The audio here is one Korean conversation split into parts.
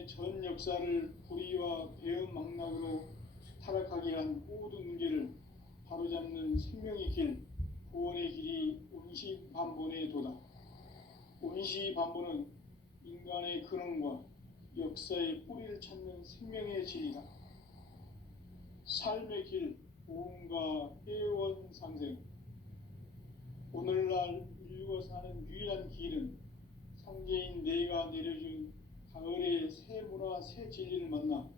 인간의 전 역사를 불의와 배은망락으로 타락하게 한 모든 문제를 바로잡는 생명의 길, 구원의 길이 운시반본에 도다. 운시반본은 인간의 근원과 역사의 뿌리를 찾는 생명의 진리다. 삶의 길, 보험과 회원 상생. 오늘날 인류가 사는 유일한 길은 상제인 내가 내려준 가을의 새 문화, 새 진리를 만나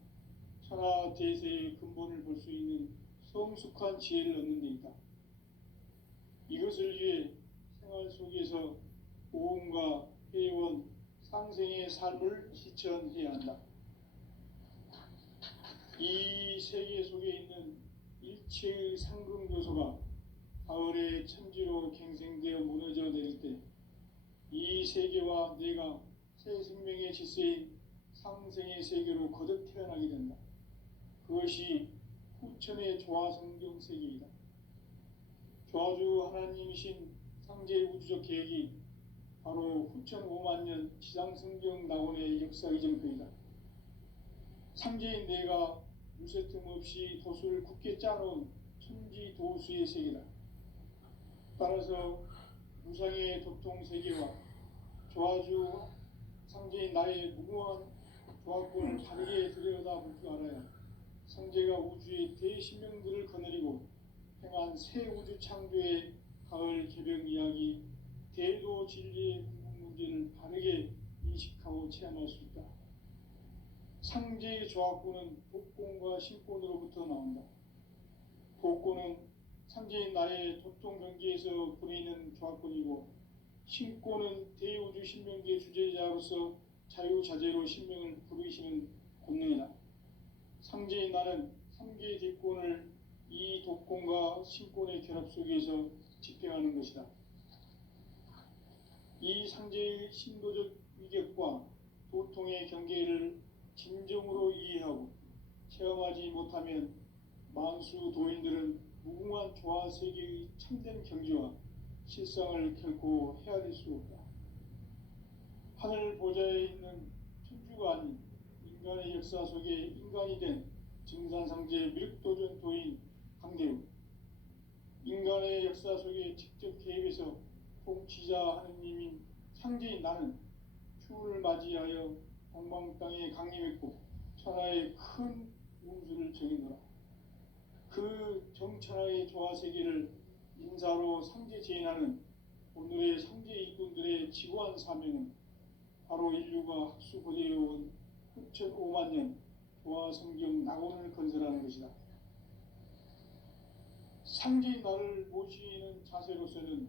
천하 대세의 근본을 볼 수 있는 성숙한 지혜를 얻는 데 있다. 이것을 위해 생활 속에서 보험과 회원, 상생의 삶을 실천해야 한다. 이 세계 속에 있는 일체의 상금 요소가 가을의 천지로 갱생되어 무너져 내릴 때 이 세계와 내가 새 생명의 질서인 상생의 세계로 거듭 태어나게 된다. 그것이 후천의 조화성경 세계이다. 조화주 하나님이신 상제의 우주적 계획이 바로 후천 5만 년 지상성경 낙원의 역사 이전표이다. 상제인 내가 무쇠틈 없이 도수를 굳게 짜놓은 천지 도수의 세계다. 따라서 무상의 도통 세계와 조화주 상제인 나의 무궁한 조화권을 다르게 들여다볼 줄 알아야 상제가 우주의 대신명들을 거느리고 행한 새 우주 창조의 가을 개벽 이야기, 대도 진리의 궁극 문제를 바르게 인식하고 체험할 수 있다. 상제의 조화권은 복권과 신권으로부터 나온다. 복권은 상제인 나의 도통 경계에서 부리는 조화권이고, 신권은 대우주 신명기의 주제자로서 자유자재로 신명을 부르시는 권능이다. 상제인 나는 3개의 대권을 이 독권과 신권의 결합 속에서 집행하는 것이다. 이 상제의 신도적 위격과 도통의 경계를 진정으로 이해하고 체험하지 못하면 만수 도인들은 무궁한 조화세계의 참된 경지와 실상을 결코 헤아릴 수 없다. 하늘 보좌에 있는 천주가 아닌 인간의 역사 속에 인간이 된 증산상제 밀도전 도인 강대우, 인간의 역사 속에 직접 개입해서 통치자 하느님인 상제인 나는 추운을 맞이하여 동방 땅에 강림했고 천하의 큰 운수를 정해노라. 그 정천하의 조화세계를 인사로 상제 제인하는 오늘의 상제 일꾼들의 지고한 사명은 바로 인류가 학수고대해온 후천 5만 년 조화성경 낙원을 건설하는 것이다. 상제인 나를 모시는 자세로서는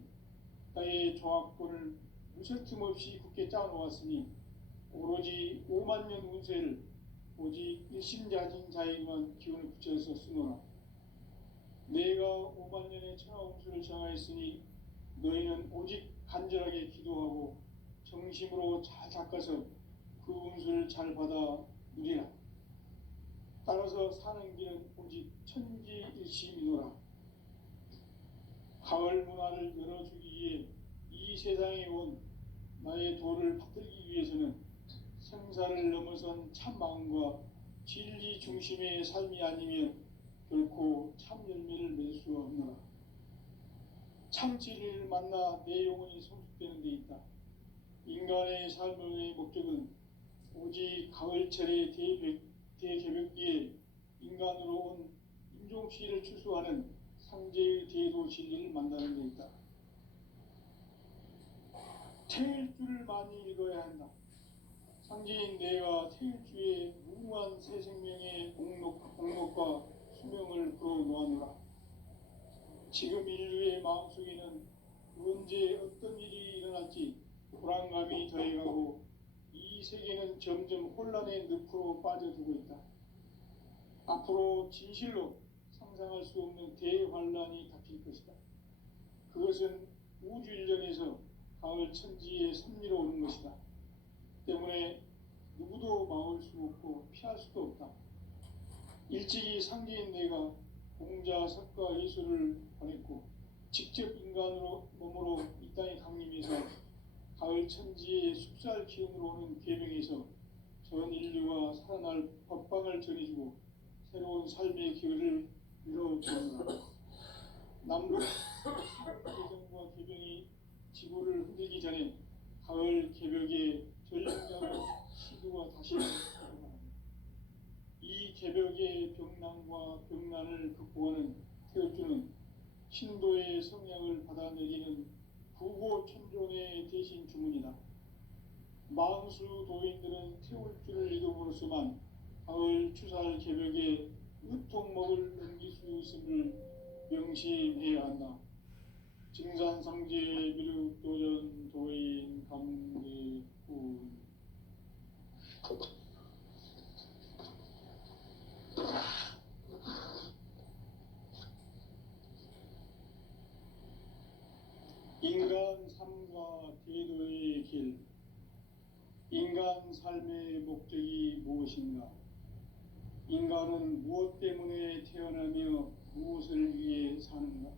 나의 조화권을 무쇠틈 없이 굳게 짜놓았으니 오로지 5만 년 운세를 오직 일심자진 자에게만 기운을 붙여서 쓰노라. 내가 5만 년의 천하 운수를 정하였으니 너희는 오직 간절하게 기도하고 정심으로 잘 닦아서 그 운수를 잘 받아 누리라. 따라서 사는 길은 오직 천지일심이노라. 가을 문화를 열어주기 위해 이 세상에 온 나의 도를 받들기 위해서는 생사를 넘어선 참 마음과 진리 중심의 삶이 아니면 결코 참 열매를 맺을 수 없노라. 참 진리를 만나 내 영혼이 성숙되는 데 있다. 인간의 삶의 목적은 오직 가을철의 대개벽기에 인간으로 온 임종시를 추수하는 상제의 대도 진리를 만나는 데 있다. 태일주를 많이 읽어야 한다. 상제인 내가 태일주의 무궁한 새 생명의 공록과 수명을 불어놓아노라. 지금 인류의 마음속에는 언제 어떤 일이 일어날지 불안감이 더해가고 이 세계는 점점 혼란의 늪으로 빠져들고 있다. 앞으로 진실로 상상할 수 없는 대환란이 닥칠 것이다. 그것은 우주 일련에서 가을 천지의 섭리로 오는 것이다. 때문에 누구도 막을 수 없고 피할 수도 없다. 일찍이 상제인 내가 공자, 석가, 예수를 보냈고 직접 인간으로 몸으로 이 땅에 강림해서 가을 천지의 숲살 기운으로 오는 계명에서 전 인류가 살아날 법방을 전해주고 새로운 삶의 기회를 열어주었다. 남북 개정과 개병이 지구를 흔들기 전에 가을 개벽의 전령자로 시도가 다시 일어납니다. 이 개벽의 병난과 병난을 극복하는 태극주는 신도의 성향을 받아내리는 부고천존의 대신 주문이다. 만수 도인들은 태울주를 이름으로서만 가을 추살 개벽에 으통목을 넘길 수 있음을 명심해야 한다. 증산상제 미륵도전 도인 강대군. 인간 삶과 대도의 길. 인간 삶의 목적이 무엇인가? 인간은 무엇 때문에 태어나며 무엇을 위해 사는가?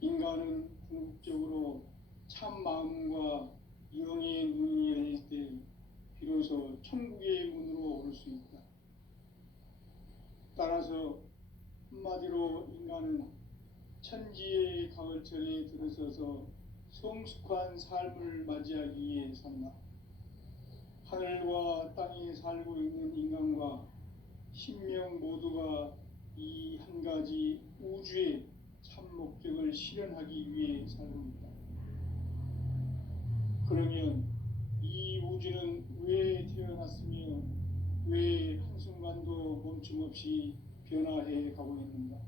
인간은 궁극적으로 참 마음과 영의 문이 열릴 때 비로소 천국의 문으로 올 수 있다. 따라서 한마디로 인간은 천지의 가을철에 들어서서 성숙한 삶을 맞이하기 위해 산다. 하늘과 땅에 살고 있는 인간과 신명 모두가 이 한 가지 우주의 참 목적을 실현하기 위해 살고 있다. 그러면 이 우주는 왜 태어났으며 왜 한순간도 멈춤없이 변화해 가고 있는가?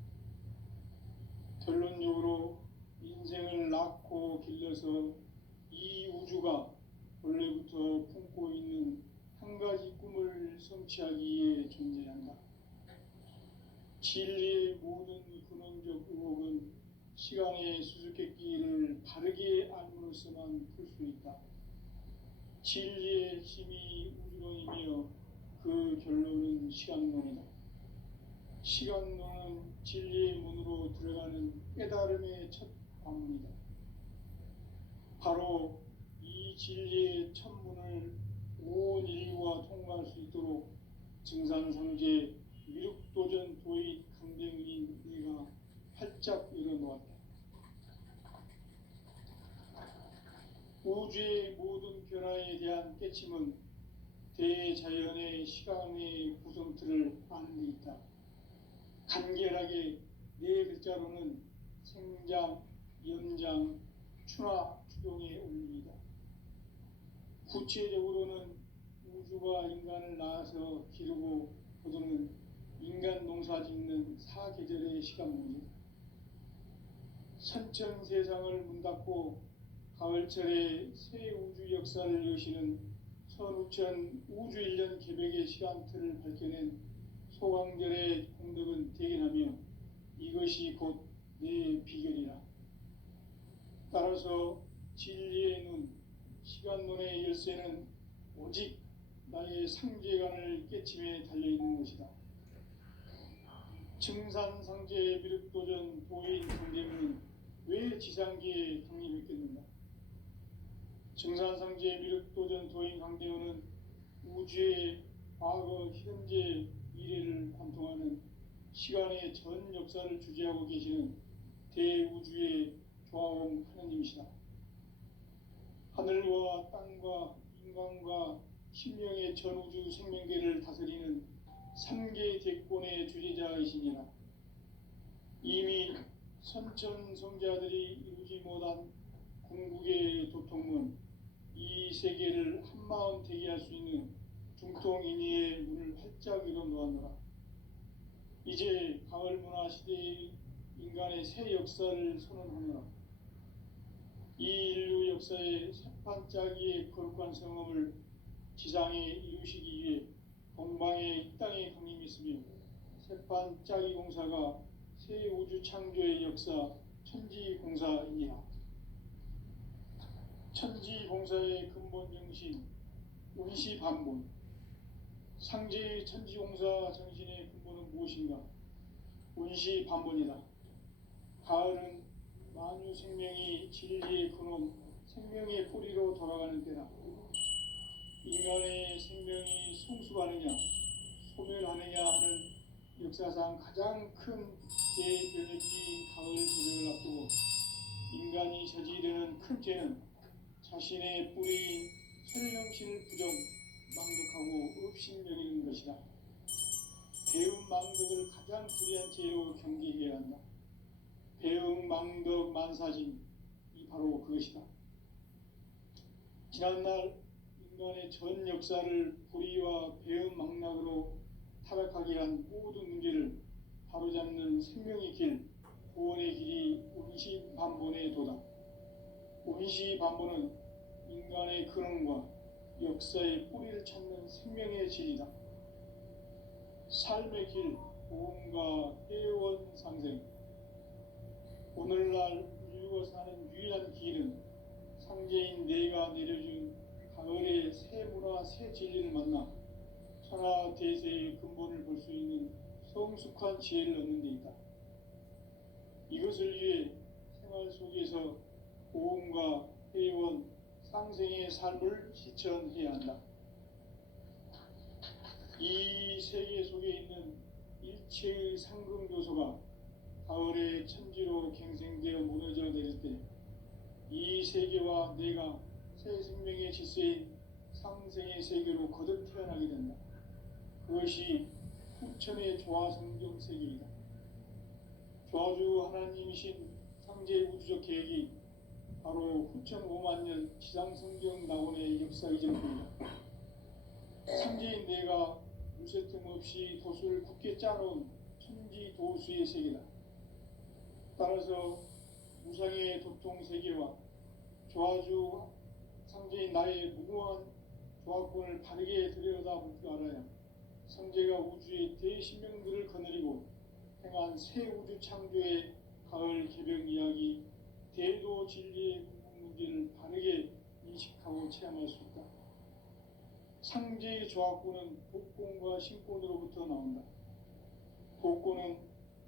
결론적으로 인생을 낳고 길러서 이 우주가 원래부터 품고 있는 한 가지 꿈을 성취하기 위해 존재한다. 진리의 모든 근원적 의혹은 시간의 수수께끼를 바르게 알므로서만 풀 수 있다. 진리의 힘이 우주론이며 그 결론은 시간론이다. 시간론은 진리의 문으로 들어가는 깨달음의 첫 관문이다. 바로 이 진리의 첫 문을 온 인류가 통과할 수 있도록 증산상제 미륵도전 도의 강대문인 내가 활짝 열어놓았다. 우주의 모든 변화에 대한 깨침은 대자연의 시간의 구성틀을 아는 데 있다. 간결하게 네 글자로는 생장, 연장, 추나 추동의 원리이다. 구체적으로는 우주가 인간을 낳아서 기르고 거두는 인간 농사 짓는 사계절의 시간문이다. 선천세상을 문닫고 가을철에 새 우주 역사를 여시는 선우천 우주일년 개벽의 시간틀을 밝혀낸 소강절의 공덕은 대견하며 이것이 곧 내 비결이라. 따라서 진리의 눈, 시간론의 열쇠는 오직 나의 상제관을 깨침에 달려있는 것이다. 증산상제 미륵도전 도인 강대문은 왜 지상계에 강림했겠는가? 증산상제 미륵도전 도인 강대문은 우주의 과거, 현재, 미래를 관통하는 시간의 전 역사를 주재하고 계시는 대우주의 조화원 하느님이시다. 하늘과 땅과 인간과 신명의 전우주 생명계를 다스리는 3개 대권의 주재자이시니라. 이미 선천성자들이 이루지 못한 궁극의 도통문, 이 세계를 한마음 되게 할 수 있는 중통인의의 문을 활짝 열어놓았노라. 이제 가을 문화 시대의 인간의 새 역사를 선언하노라. 이 인류 역사의 새판짜기의 거룩한 성험을 지상에 이루시기 위해 동방의 이 땅에 강림했으며 새판짜기 공사가 새 우주 창조의 역사 천지공사이니라. 천지공사의 근본 정신 운시반본. 상제의 천지공사 정신의 근본은 무엇인가? 운시반본이다. 가을은 만유 생명이 진리의 근원, 생명의 뿌리로 돌아가는 때다. 인간의 생명이 성숙하느냐 소멸하느냐 하는 역사상 가장 큰 대변혁기인 가을 조정을 앞두고 인간이 저지르는 큰 죄는 자신의 뿌리인 설령신을 부정 망극하고 업신여기는 것이다. 배음 망덕을 가장 불의한 죄로 경계해야 한다. 배음 망덕 만사진이 바로 그것이다. 지난날 인간의 전 역사를 불의와 배음 망락으로 타락하게 한 모든 문제를 바로잡는 생명의 길, 구원의 길이 운시반본의 도다. 운시반본은 인간의 근원과 역사의 뿌리를 찾는 생명의 진리다. 삶의 길, 보험과 회원 상생. 오늘날 인류가 사는 유일한 길은 상제인 내가 내려준 가을의 새 문화, 새 진리를 만나 천하 대세의 근본을 볼 수 있는 성숙한 지혜를 얻는 데 있다. 이것을 위해 생활 속에서 보험과 회원, 상생의 삶을 실천해야 한다. 이 세계 속에 있는 일체의 상금 요소가 가을의 천지로 갱생되어 무너져 내릴 때 이 세계와 내가 새 생명의 질서인 상생의 세계로 거듭 태어나게 된다. 그것이 후천의 조화성경 세계이다. 조화주 하나님이신 상제 우주적 계획이 바로 후천 5만 년 지상성경 낙원의 역사 이전입니다. 상제인 내가 무쇠 틈 없이 도수를 굳게 짜놓은 천지 도수의 세계다. 따라서 무상의 도통 세계와 조화주 상제인 나의 무궁한 조화권을 바르게 들여다볼 줄 알아야 상제가 우주의 대신명들을 거느리고 행한 새 우주 창조의 가을 개벽 이야기, 대도 진리의 문제를 바르게 인식하고 체험할 수 있다. 상제의 조화권은 복권과 신권으로부터 나온다. 복권은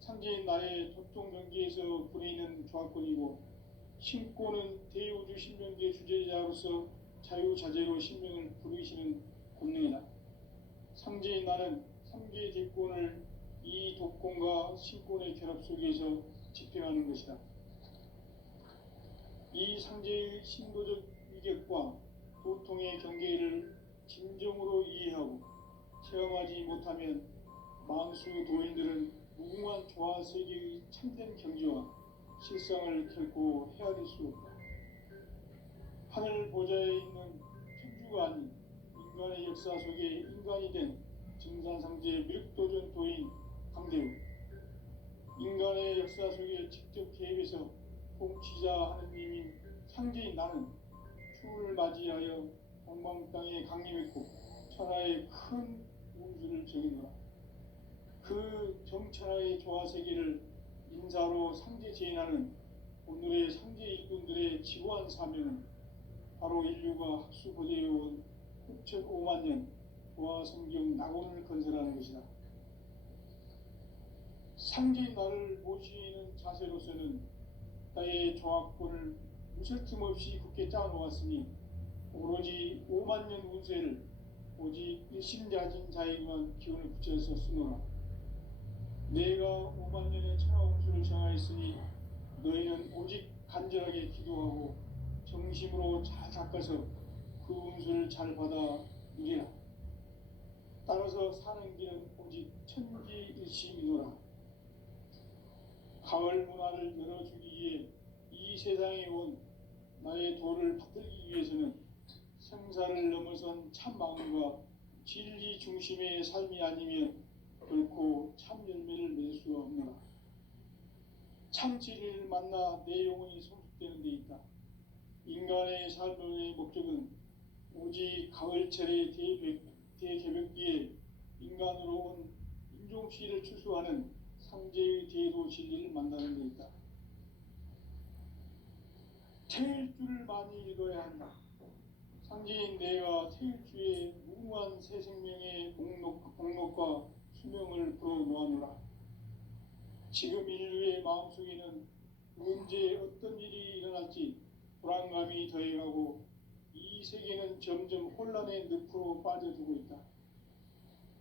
상제인 나의 도통 경계에서 부리는 조화권이고 신권은 대우주 신명계의 주제자로서 자유자재로 신명을 부르시는 권능이다. 상제인 나는 3개의 대권을 이 독권과 신권의 결합 속에서 집행하는 것이다. 이 상제의 신도적 위격과 도통의 경계를 진정으로 이해하고 체험하지 못하면 만수 도인들은 무궁한 조화세계의 참된 경지와 실상을 결코 헤아릴 수 없다. 하늘 보좌에 있는 천주가 아닌 인간의 역사 속에 인간이 된 증산상제 밀도전 도인 강대우, 인간의 역사 속에 직접 개입해서 통치자 하느님인 상제인 나는 추을 맞이하여 동방 땅에 강림했고 천하의 큰 운수를 적이노라. 그 정천하의 조화세계를 인사로 상제 제인하는 오늘의 상제 일꾼들의 지고한 사명은 바로 인류가 학수고대해온 6,5만 년 조화성경 낙원을 건설하는 것이다. 상제인 나를 모시는 자세로서는 나의 조화권을 무쇠 틈 없이 굳게 짜놓았으니 오로지 5만 년 운세를 오직 일심자진 자에게만 기운을 붙여서 쓰노라. 내가 5만 년의 천하 운수를 정하였으니 너희는 오직 간절하게 기도하고 정심으로 잘 닦아서 그 운수를 잘 받아 누리라. 따라서 사는 길은 오직 천지일심이노라. 가을 문화를 열어주기 위해 이 세상에 온 나의 도를 받들기 위해서는 생사를 넘어선 참 마음과 진리 중심의 삶이 아니면 결코 참 열매를 맺을 수가 없노라. 참 진리를 만나 내 영혼이 성숙되는 데 있다. 인간의 삶의 목적은 오직 가을철의 대개벽기에 인간으로 온 인종시를 추수하는 상제의 대도 진리를 만나는 데 있다. 태일주를 많이 읽어야 한다. 상제인 내가 태일주의 무궁한 새 생명의 목록과 수명을 불어놓아노라. 지금 인류의 마음속에는 언제 어떤 일이 일어날지 불안감이 더해가고 이 세계는 점점 혼란의 늪으로 빠져들고 있다.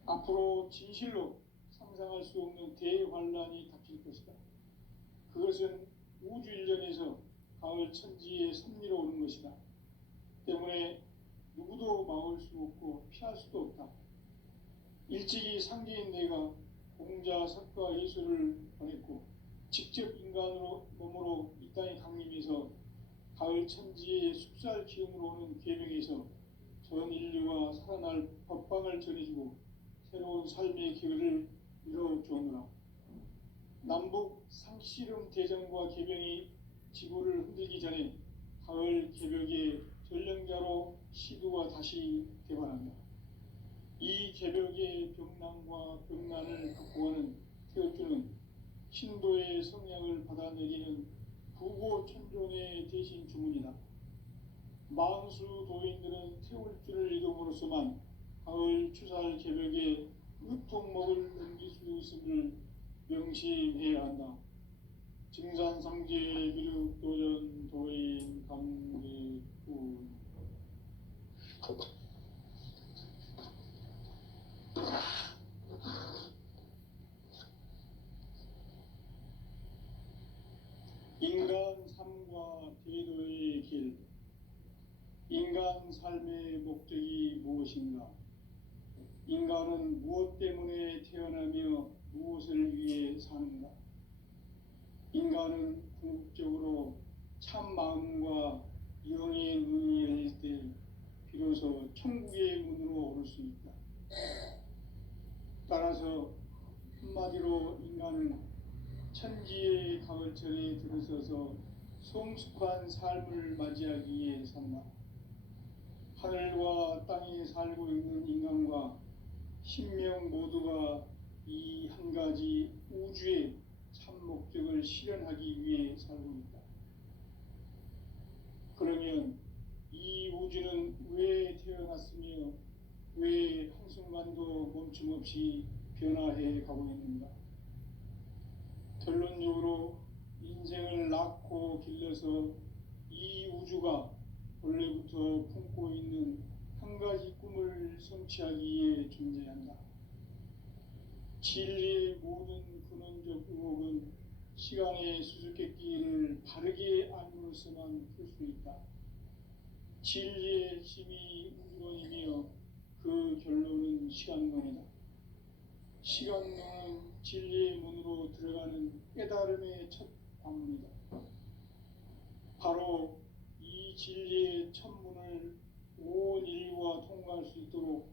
앞으로 진실로 상상할 수 없는 대환란이 닥칠 것이다. 그것은 우주 일련에서 가을 천지의 섭리로 오는 것이다. 때문에 누구도 막을 수 없고 피할 수도 없다. 일찍이 상제인 내가 공자, 석가, 예수를 보냈고 직접 인간으로 몸으로 이 땅에 강림해서 가을 천지의 숙살 기운으로 오는 계명에서 전 인류가 살아날 법방을 전해주고 새로운 삶의 기회를 이뤄주었노라. 남북 상씨름 대전과 계병이 지구를 흔들기 전에 가을 개벽의 전령자로 시두가 다시 개발한다. 이 개벽의 병난과 병난을 극복하는 태어주는 신도의 성향을 받아내리는 부고천존의 대신 주문이다. 만수 도인들은 태울주를 이름으로서만 가을 추살 개벽의 으통목을 넘길 수 있음을 명심해야 한다. 증산상제 미륵도전 도인 감리군. 인간 삶과 대도의 길. 인간 삶의 목적이 무엇인가? 인간은 무엇 때문에 태어나며 무엇을 위해 사는가? 인간은 궁극적으로 참 마음과 영의 눈이 열릴 때 비로소 천국의 문으로 오를 수 있다. 따라서 한마디로 인간은 천지의 가을철에 들어서서 성숙한 삶을 맞이하기 위해 산다. 하늘과 땅에 살고 있는 인간과 신명 모두가 이 한 가지 우주의 참 목적을 실현하기 위해 살고 있다. 그러면 이 우주는 왜 태어났으며 왜 한순간도 멈춤없이 변화해 가고 있는가? 결론적으로 인생을 낳고 길러서 이 우주가 원래부터 품고 있는 한 가지 꿈을 성취하기 위해 존재한다. 진리의 모든 근원적 의혹은 시간의 수수께끼를 바르게 알므로서만 풀 수 있다. 진리의 핵심이 우주론이며 그 결론은 시간론이다. 시간론은 진리의 문으로 들어가는 깨달음의 첫 관문이다. 바로 이 진리의 첫 문을 온 인류가 통과할 수 있도록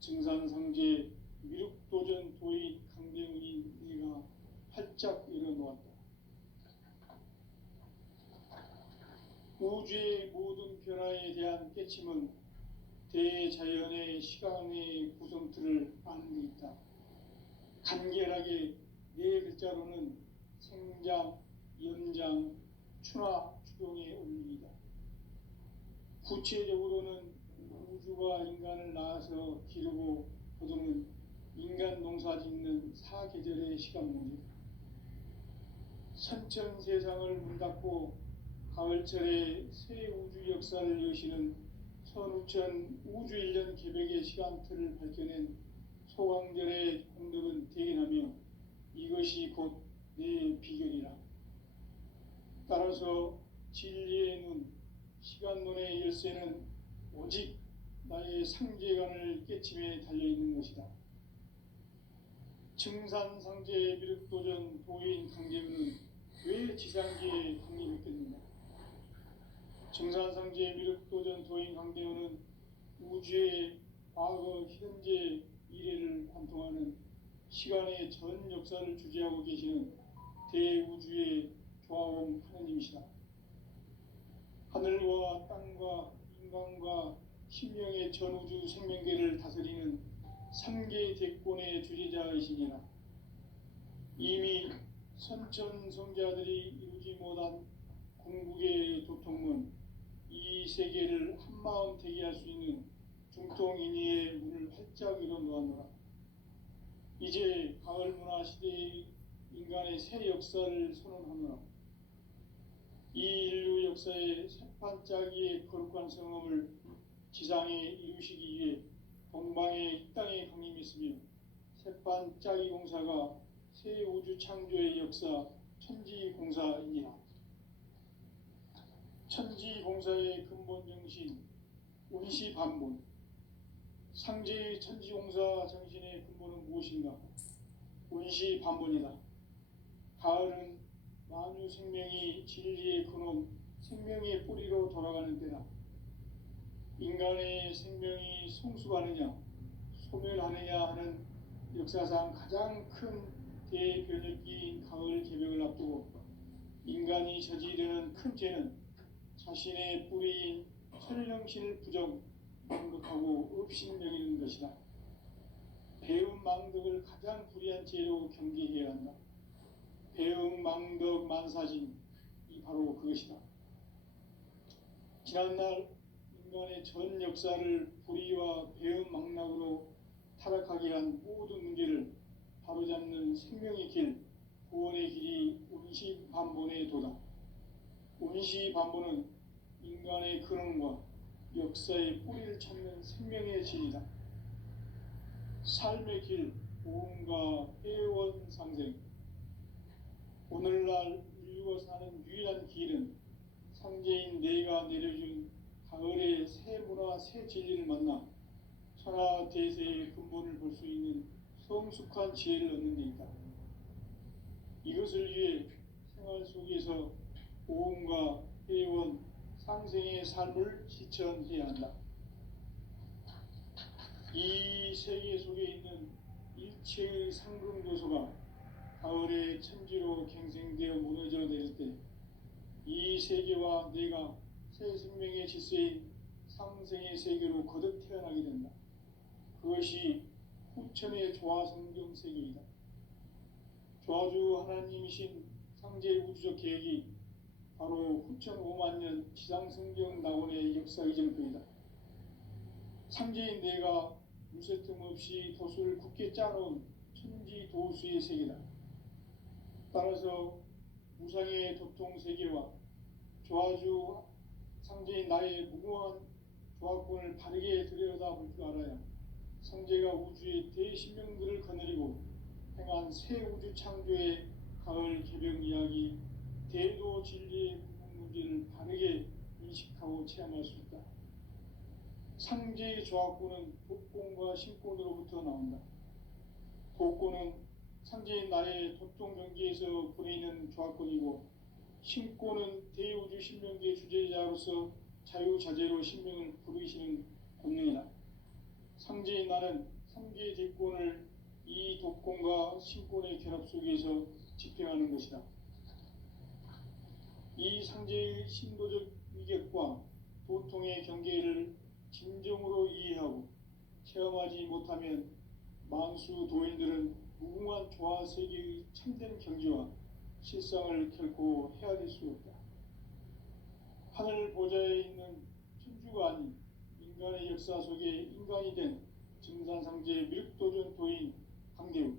증산상제 미륵도전 도인 강대훈인 내가 활짝 열어놓았다. 우주의 모든 변화에 대한 깨침은 대자연의 시간의 구성틀을 아는 데 있다. 간결하게 네 글자로는 생장, 연장, 추나 추동의 원리이다. 구체적으로는 우주가 인간을 낳아서 기르고 거두는 인간 농사 짓는 사계절의 시간 문제. 선천 세상을 문 닫고 가을철에 새 우주 역사를 여시는 선우천 우주일년 개벽의 시간틀을 밝혀낸 소강절의 공덕은 대견하며 이것이 곧 내 비결이라. 따라서 진리의 눈, 시간론의 열쇠는 오직 나의 상제관을 깨침에 달려있는 것이다. 증산상제 미륵도전 도인 강제훈은 왜 지상계에 강림했겠는가? 증산상제 미륵도전 도인 강대훈은 우주의 과거, 현재, 미래를 관통하는 시간의 전 역사를 주재하고 계시는 대우주의 조화원 하느님이시다. 하늘과 땅과 인간과 신명의 전우주 생명계를 다스리는 3개 대권의 주재자이시니라. 이미 선천성자들이 이루지 못한 궁극의 도통문, 이 세계를 한마음 되게 할 수 있는 중통인의의 문을 활짝 열어놓았노라. 이제 가을 문화 시대의 인간의 새 역사를 선언하노라. 이 인류 역사의 새판짜기의 거룩한 성험을 지상에 이루시기 위해 동방의 이 땅에 강림했으며 새반짝이 공사가 새 우주 창조의 역사 천지공사이니라. 천지공사의 근본 정신 운시반본. 상제의 천지공사 정신의 근본은 무엇인가? 운시반본이다. 가을은 만유 생명이 진리의 근원, 생명의 뿌리로 돌아가는 때다. 인간의 생명이 성숙하느냐, 소멸하느냐 하는 역사상 가장 큰 대변혁기인 가을 개벽을 앞두고 인간이 저지르는 큰 죄는 자신의 뿌리인 천령신을 망극하고 업신여기는 것이다. 배은망덕을 가장 불의한 죄로 경계해야 한다. 배은망덕 만사진이 바로 그것이다. 지난날 인간의 전 역사를 불의와 배은망락으로 타락하게 한 모든 문제를 바로잡는 생명의 길, 구원의 길이 운시반본의 도다. 운시반본은 인간의 근원과 역사의 뿌리를 찾는 생명의 진이다. 삶의 길, 보험과 회원상생. 오늘날 인류가 사는 유일한 길은 상제인 내가 내려준 가을의 새 문화, 새 진리를 만나 천하대세의 근본을 볼 수 있는 성숙한 지혜를 얻는 데 있다. 이것을 위해 생활 속에서 보험과 회원, 상생의 삶을 실천해야 한다. 이 세계 속에 있는 일체의 상승도소가 가을의 천지로 갱생되어 무너져 내릴 때 이 세계와 내가 새 생명의 질서인 상생의 세계로 거듭 태어나게 된다. 그것이 후천의 조화성경 세계이다. 조화주 하나님이신 상제의 우주적 계획이 바로 후천 5만 년 지상성경 낙원의 역사 이정표이다. 상제인 내가 무쇠 틈 없이 도수를 굳게 짜놓은 천지 도수의 세계다. 따라서 무상의 도통 세계와 조화주 상제인 나의 무궁한 조화권을 바르게 들여다볼 줄 알아야 상제가 우주의 대신명들을 거느리고 행한 새 우주 창조의 가을 개벽 이야기, 대도 진리의 구분 문제를 바르게 인식하고 체험할 수 있다. 상제의 조화권은 독권과 신권으로부터 나온다. 독권은 상제인 나의 도통 경계에서 보내는 조화권이고, 신권은 대우주 신명계 주제자로서 자유자재로 신명을 부르시는 권능이다. 상제인 나는 3개 대권을 이 독권과 신권의 결합 속에서 집행하는 것이다. 이 상제의 신도적 위격과 도통의 경계를 진정으로 이해하고 체험하지 못하면 만수 도인들은 무궁한 조화 세계의 참된 경지와 실상을 결코 헤아릴 수 없다. 하늘 보좌에 있는 천주가 아닌 인간의 역사 속에 인간이 된 증산상제 미륵도전 도인 강대우,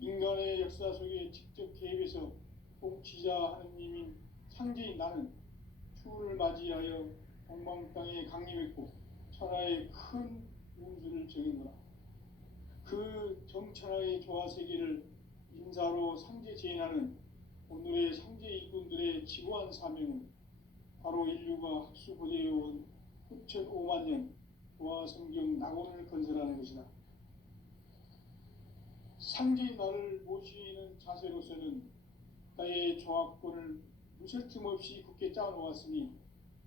인간의 역사 속에 직접 개입해서 통치자 하느님인 상제인 나는 추운을 맞이하여 동방 땅에 강림했고 천하의 큰 운수를 정해노라. 그 정천하의 조화 세계를 인사로 상제 제인하는 오늘의 상제 일꾼들의 지고한 사명은 바로 인류가 학수고대해온 후천 5만 년 조화 성경 낙원을 건설하는 것이다. 상제인 나를 모시는 자세로서는 나의 조화권을 무쇠 틈 없이 굳게 짜놓았으니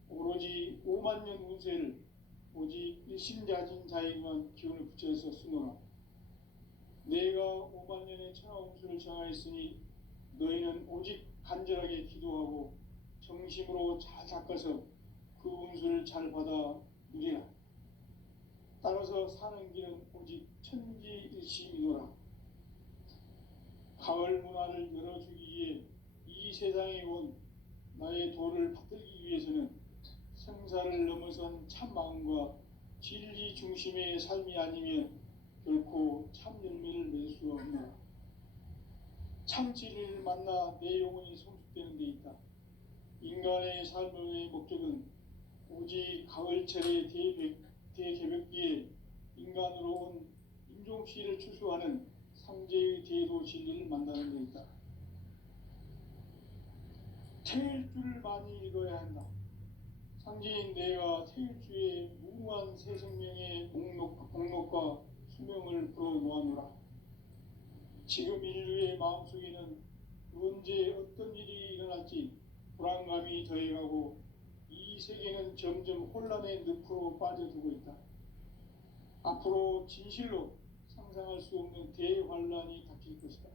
오로지 5만 년 운세를 오직 일심자진 자에게만 기운을 붙여서 쓰노라. 내가 5만 년의 천하 운수를 정하였으니 너희는 오직 간절하게 기도하고 정심으로 잘 닦아서 그 운수를 잘 받아 누리라. 따라서 사는 길은 오직 천지일심이노라. 가을 문화를 열어주기 위해 이 세상에 온 나의 도를 받들기 위해서는 생사를 넘어선 참 마음과 진리 중심의 삶이 아니면 결코 참 열매를 맺을 수 없노라. 참 진리를 만나 내 영혼이 성숙되는 데 있다. 인간의 삶의 목적은 오직 가을철의 대개벽기에 인간으로 온 임종씨를 추수하는 삼재의 대도 진리를 만나는 데 있다. 태일주를 많이 읽어야 한다. 상제인 내가 태일주의 무궁한 새 생명의 목록과 수명을 불어놓아노라. 지금 인류의 마음속에는 언제 어떤 일이 일어날지 불안감이 더해가고 이 세계는 점점 혼란의 늪으로 빠져들고 있다. 앞으로 진실로 상상할 수 없는 대환란이 닥칠 것이다.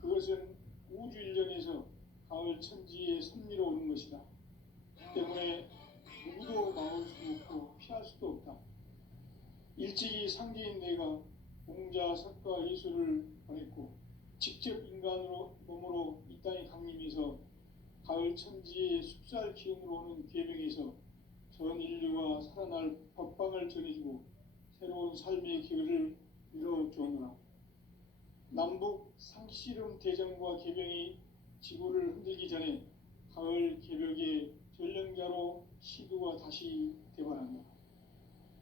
그것은 우주 일련에서 가을 천지의 섭리로 오는 것이다. 때문에 누구도 막을 수 없고 피할 수도 없다. 일찍이 상제인 내가 공자, 석가, 예수를 보냈고 직접 인간으로 몸으로 이 땅에 강림해서 가을 천지의 숲살 기운으로 오는 계명에서 전 인류가 살아날 법방을 전해주고 새로운 삶의 기회를 이뤄주었노라. 남북 상씨름 대전과 계명이 지구를 흔들기 전에 가을 개벽의 전령자로 시도가 다시 되반한다.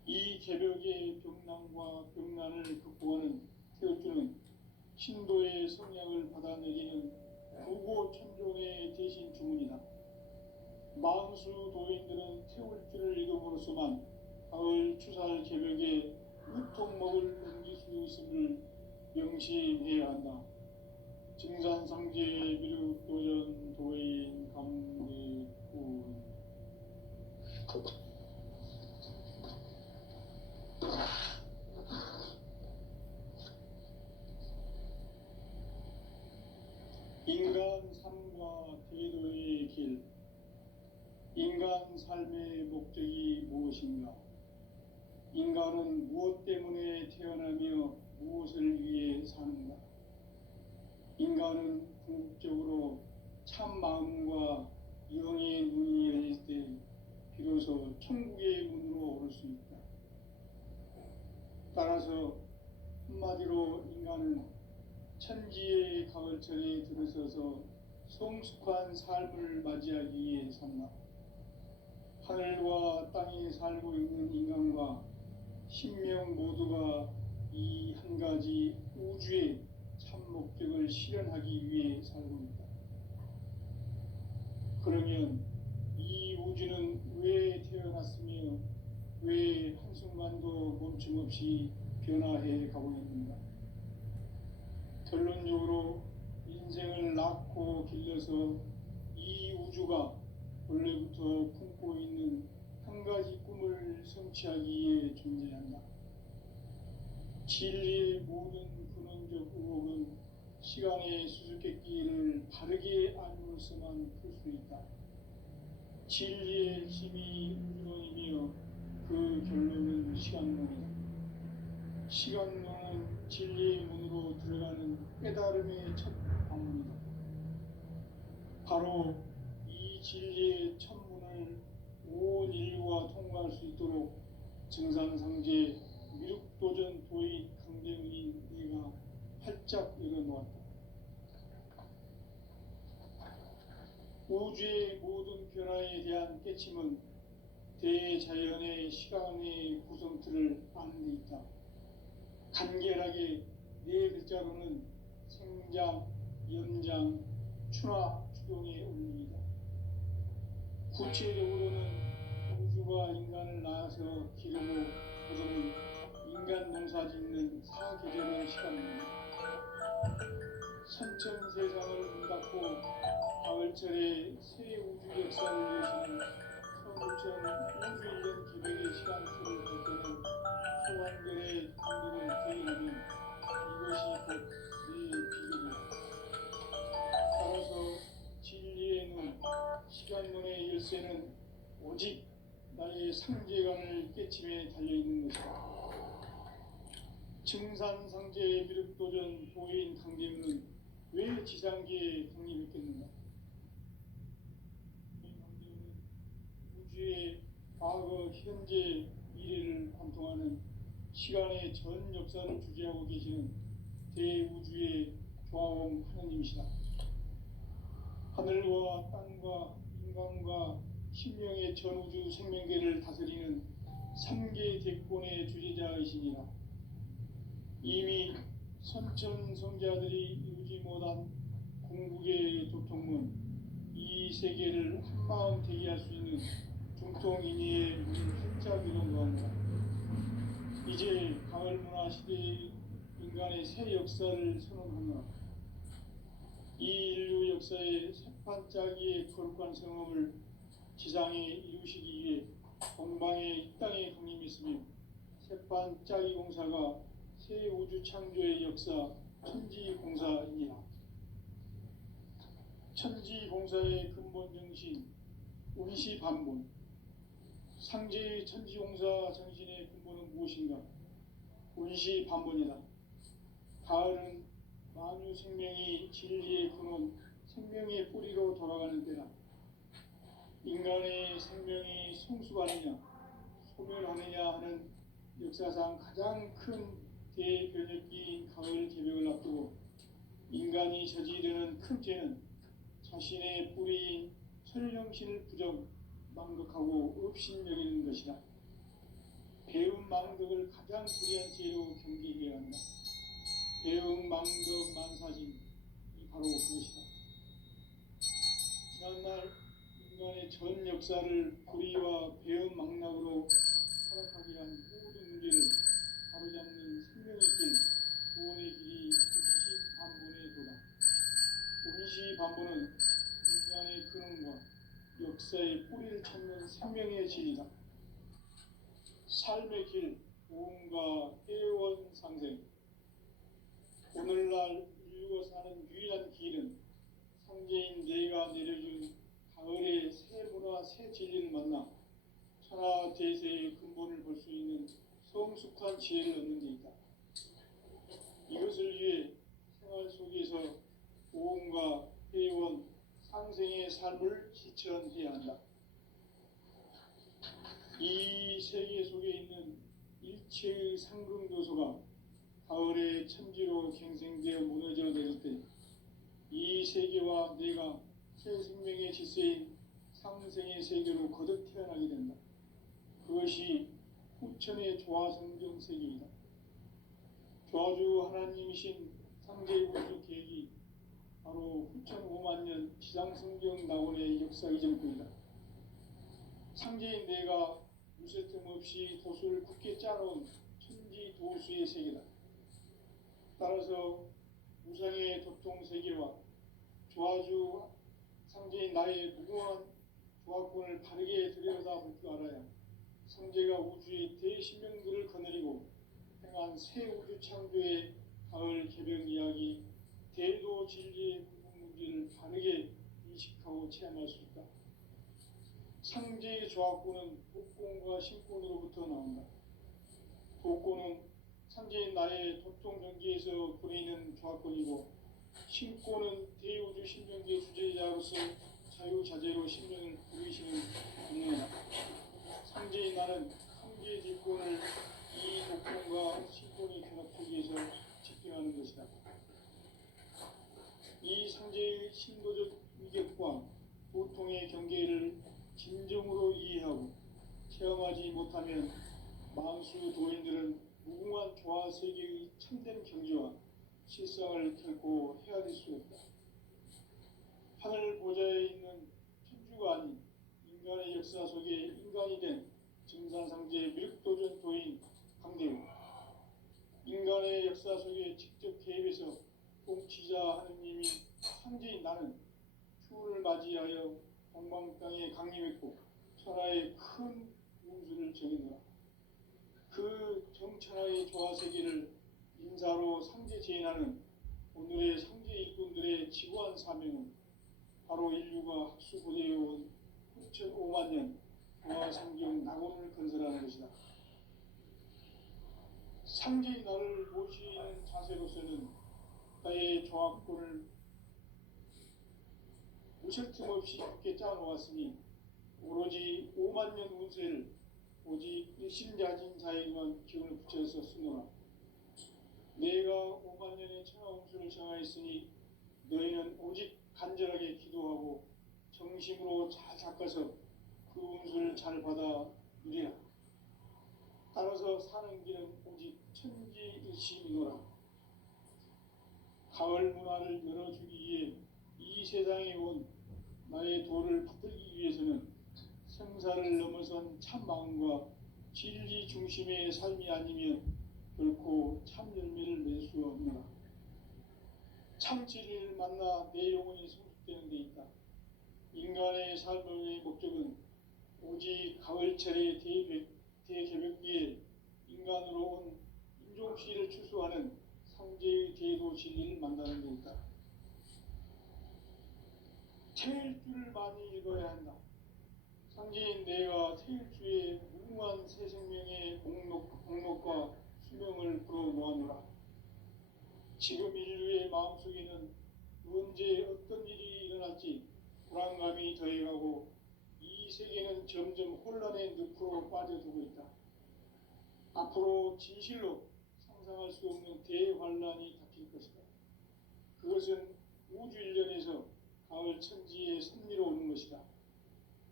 이 개벽의 병난과 병난을 극복하는 태울주는 신도의 성향을 받아내리는 무고 천종의 대신 주문이다. 만수 도인들은 태울주를 읽음으로써만 가을 추살 개벽에 우통목을 넘길 수 있음을 명심해야 한다. 증산상제 미륵도전 도인 감리군. 인간 삶과 대도의 길. 인간 삶의 목적이 무엇인가? 인간은 무엇 때문에 태어나며 무엇을 위해 사는가? 인간은 궁극적으로 참 마음과 영의 문이 열릴 때 비로소 천국의 문으로 오를 수 있다. 따라서 한마디로 인간은 천지의 가을철에 들어서서 성숙한 삶을 맞이하기 위해 산다. 하늘과 땅에 살고 있는 인간과 신명 모두가 이 한 가지 우주의 참 목적을 실현하기 위해 살고 있다. 그러면 이 우주는 왜 태어났으며 왜 한순간도 멈춤없이 변화해 가고 있는가? 결론적으로 인생을 낳고 길러서 이 우주가 원래부터 품고 있는 한 가지 꿈을 성취하기 위해 존재한다. 진리의 모든 근원적 의혹은 시간의 수수께끼를 바르게 알므로서만 풀 수 있다. 진리의 힘이 우주론이며 그 결론은 시간론이다. 시간론은 진리의 문으로 들어가는 깨달음의 첫 방문이다. 바로 이 진리의 첫문을 온 인류가 통과할 수 있도록 증산상제 미륵도전 도의 강대문인 내가 활짝 열어놓았다. 우주의 모든 변화에 대한 깨침은 대자연의 시간의 구성틀을 아는 데 있다. 간결하게 네 글자로는 생장, 연장, 추나 추동의 원리이다. 구체적으로는 우주가 인간을 낳아서 기르고 거두는 인간 농사 짓는 사계절의 시간입니다. 선천 세상을 문닫고 가을철에 새 우주 역사를 여시는 서구천 우주 일년 기백의 시간틀을 걷는 소환별의 강도를 대입하면 이것이 곧 내 비결이다. 따라서 진리의 눈, 시간론의 열쇠는 오직 나의 상제관을 깨침에 달려있는 것이다. 증산상제 미륵도전 도인 강대문은 왜 지상계에 강림했겠는가? 이 강대문은 우주의 과거, 현재, 미래를 관통하는 시간의 전 역사를 주재하고 계시는 대우주의 조화원 하느님이시다. 하늘과 땅과 인간과 신명의 전우주 생명계를 다스리는 3개 대권의 주제자이시니라. 이미 선천성자들이 이루지 못한 궁극의 도통문 이 세계를 한마음 되게 할 수 있는 중통인의의 문을 활짝 열어놓았노라. 이제 가을 문화 시대의 인간의 새 역사를 선언하노라. 이 인류 역사의 새반짝이의 거룩한 성험을 지상에 이루시기 위해 동방의 이 땅에 강림했으며 새반짝이 공사가 새 우주 창조의 역사 천지공사이니라. 천지공사의 근본 정신 운시반본. 상제의 천지공사 정신의 근본은 무엇인가? 운시반본이다. 가을은 만유 생명이 진리의 근원 생명의 뿌리로 돌아가는 때다. 인간의 생명이 성숙하느냐 소멸하느냐 하는 역사상 가장 큰 대변혁기인 가을 개벽을 앞두고 인간이 저지르는 큰 죄는 자신의 뿌리인 철령신을 부정 망극하고 업신여기는 것이다. 배움 망덕을 가장 불의한 죄로 경계해야 한다. 배움 망덕 만사진이 바로 그것이다. 지난날 인간의 전 역사를 불의와 배움 망락으로 타락하게 한 모든 문제를 바로잡는 생명의 길, 구원의 길이 운시반본의 도다. 운시반본은 인간의 근원과 역사의 뿌리를 찾는 생명의 진이다. 삶의 길, 보험과 회원 상생. 오늘날 인류가 사는 유일한 길은 상제인 내가 내려준 가을의 새 문화, 새 진리를 만나 천하 대세의 근본을 볼 수 있는 성숙한 지혜를 얻는 데 있다. 이것을 위해 생활 속에서 보험과 회원, 상생의 삶을 실천해야 한다. 이 세계 속에 있는 일체의 상승도소가 가을의 천지로 갱생되어 무너져 내릴 때 이 세계와 내가 새 생명의 질서인 상생의 세계로 거듭 태어나게 된다. 그것이 후천의 조화성경 세계이다. 조화주 하나님이신 상제 우주 계획이 바로 후천 5만 년 지상성경 낙원의 역사 이전뿐이다. 상제인 내가 무쇠 틈 없이 도수를 굳게 짜놓은 천지 도수의 세계다. 따라서 우상의 도통 세계와 조화주 상제인 나의 무궁한 조화권을 바르게 들여다볼 줄 알아야 상제가 우주의 대신명들을 거느리고 행한 새 우주 창조의 가을 개벽 이야기, 대도 진리의 구분 문제를 바르게 인식하고 체험할 수 있다. 상제의 조화권은 복권과 신권으로부터 나온다. 복권은 상제인 나의 도통 경계에서 보내는 조화권이고 신권은 대우주 신명계 주제자로서 자유자재로 신명을 부르시는 분야이다. 상제인 나는 상제의 직권을 이 복권과 신권이 결합하기 위해서 집행하는 것이다. 이 상제의 신도적 위격과 보통의 경계를 진정으로 이해하고 체험하지 못하면 만수 도인들은 무궁한 조화 세계의 참된 경지와 실상을 결코 헤아릴 수 없다. 하늘 보좌에 있는 천주가 아닌 인간의 역사 속에 인간이 된 증산상제 미륵도전 도인 강대우, 인간의 역사 속에 직접 개입해서 통치자 하느님이 상제인 나는 추운을 맞이하여 동방 땅에 강림했고 천하의 큰 운수를 정했노라. 그 정천하의 조화 세계를 인사로 상제 재현하는 오늘의 상제 일꾼들의 지구한 사명은 바로 인류가 학수고대해온 후천 5만 년 조화성경 낙원을 건설하는 것이다. 상제인 나를 모시는 자세로서는 나의 조화권을 무실 틈 없이 굳게 짜놓았으니 오로지 5만 년 운세를 오직 일심자진 자에게만 기운을 붙여서 쓰노라. 내가 5만 년의 천하 운수를 정하였으니 너희는 오직 간절하게 기도하고 정심으로 잘 닦아서 그 운수를 잘 받아 누리라. 따라서 사는 길은 오직 천지일심이노라. 가을 문화를 열어주기 위해 이 세상에 온 나의 도를 받들기 위해서는 생사를 넘어선 참 마음과 진리 중심의 삶이 아니면 결코 참 열매를 맺을 수 없노라. 참 진리를 만나 내 영혼이 성숙되는 데 있다. 인간의 삶의 목적은 오직 가을철의 대개벽기에 인간으로 온 인종시를 추수하는 상제의 대도 진리를 만나는 데 있다. 태일주를 많이 읽어야 한다. 상제인 내가 태일주의 무궁한 새 생명의 목록과 수명을 불어놓아노라. 지금 인류의 마음속에는 언제 어떤 일이 일어날지 불안감이 더해가고 이 세계는 점점 혼란의 늪으로 빠져들고 있다. 앞으로 진실로 상상할 수 없는 대환란이 닥칠 것이다. 그것은 우주 일련에서 가을 천지의 섭리로 오는 것이다.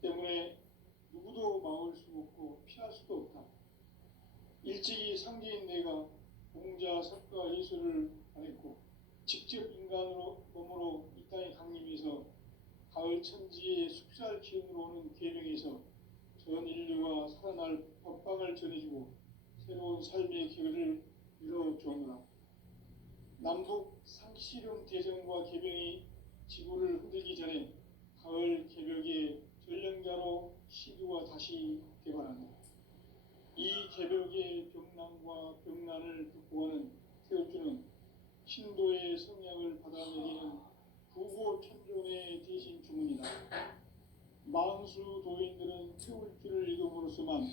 때문에 누구도 막을 수 없고 피할 수도 없다. 일찍이 상제인 내가 공자, 석가, 예수를 말했고 직접 인간으로 몸으로 이 땅에 강림해서 가을 천지의 숙살 기운으로 오는 계명에서 전 인류가 살아날 법방을 전해주고 새로운 삶의 기회를 열어주었노라. 남북 상시령 대전과 개병이 지구를 흔들기 전에 가을 개벽의 전령자로 시두가 다시 개발한다. 이 개벽의 병난과 병난을 극복하는 태울주는 신도의 성향을 받아내리는 부고천종의 대신 주문이다. 만수 도인들은 태울주를 읽음으로써만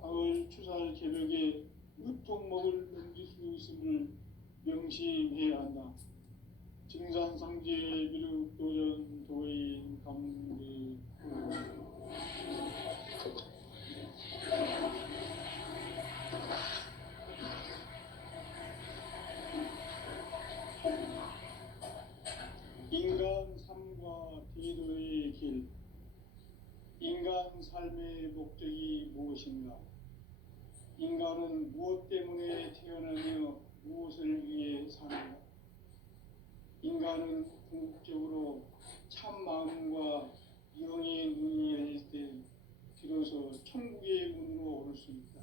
가을 추살 개벽의 의통목을 넘길 수 있음을 명심해야 한다. 증산상제 미륵도전 도인 감리 인간 삶과 대도의 길. 인간 삶의 목적이 무엇인가? 인간은 무엇 때문에 태어나며 무엇을 위해 사는가? 인간은 궁극적으로 참 마음과 영의 눈이 열릴 때 비로소 천국의 문으로 오를 수 있다.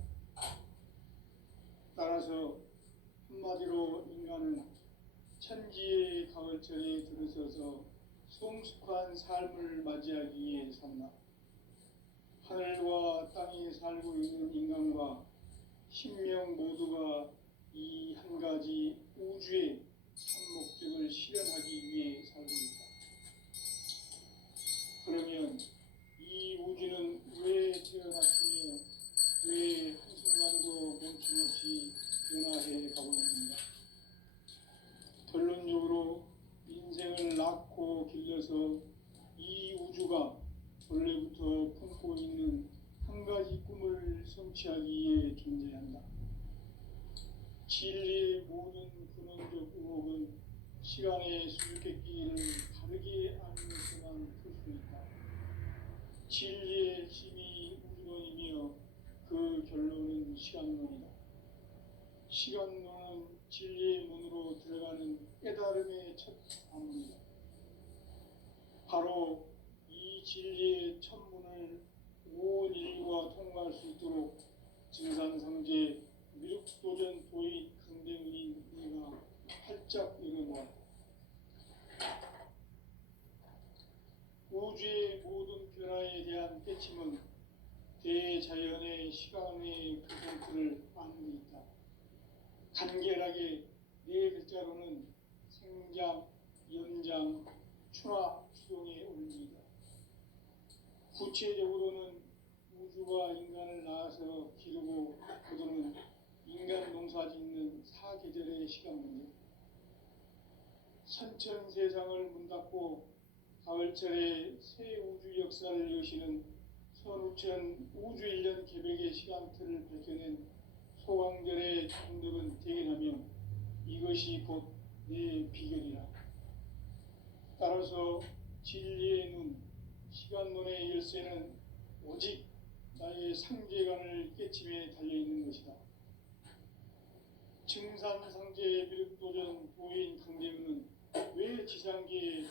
따라서 한마디로 인간은 천지의 가을철에 들어서서 성숙한 삶을 맞이하기 위해 산다. 하늘과 땅에 살고 있는 인간과 신명 모두가 이 한 가지 우주의 참 목적을 실현하기 위해 살고 있다. 그러면 이 우주는 왜 태어났으며 왜 한순간도 멈춤없이 변화해 가고 있는가? 결론적으로 인생을 낳고 길러서 이 우주가 원래부터 품고 있는 한 가지 꿈을 성취하기 위해 존재한다. 진리의 모든 근원적 의혹은 시간의 수수께끼를 바르게 알면서만 풀 수 있다. 진리의 힘이 우주론이며 그 결론은 시간론이다. 시간론은 진리의 문으로 들어가는 깨달음의 첫 관문이다. 바로 이 진리의 첫 문을 온 인류가 통과할 수 있도록 증산상제 미륵도전 도의 강대문인 내가 활짝 열어놓았다. 우주의 모든 변화에 대한 깨침은 대자연의 시간의 퍼센트를 아는 데 있다. 간결하게 네 글자로는 생장, 연장, 추나 추동의 원리이다. 구체적으로는 우주가 인간을 낳아서 기르고 거두는 인간 농사 짓는 사계절의 시간 문제. 선천 세상을 문 닫고 가을철에 새 우주 역사를 여시는 선우천 우주일년 개벽의 시간틀을 밝혀낸 소강절의 정덕은 대견하며 이것이 곧 내 비결이라. 따라서 진리의 눈, 시간론의 열쇠는 오직 나의 상제간을 깨침에 달려있는 것이다. 증산상제 미륵도전 도인 강대문은 왜 지상계의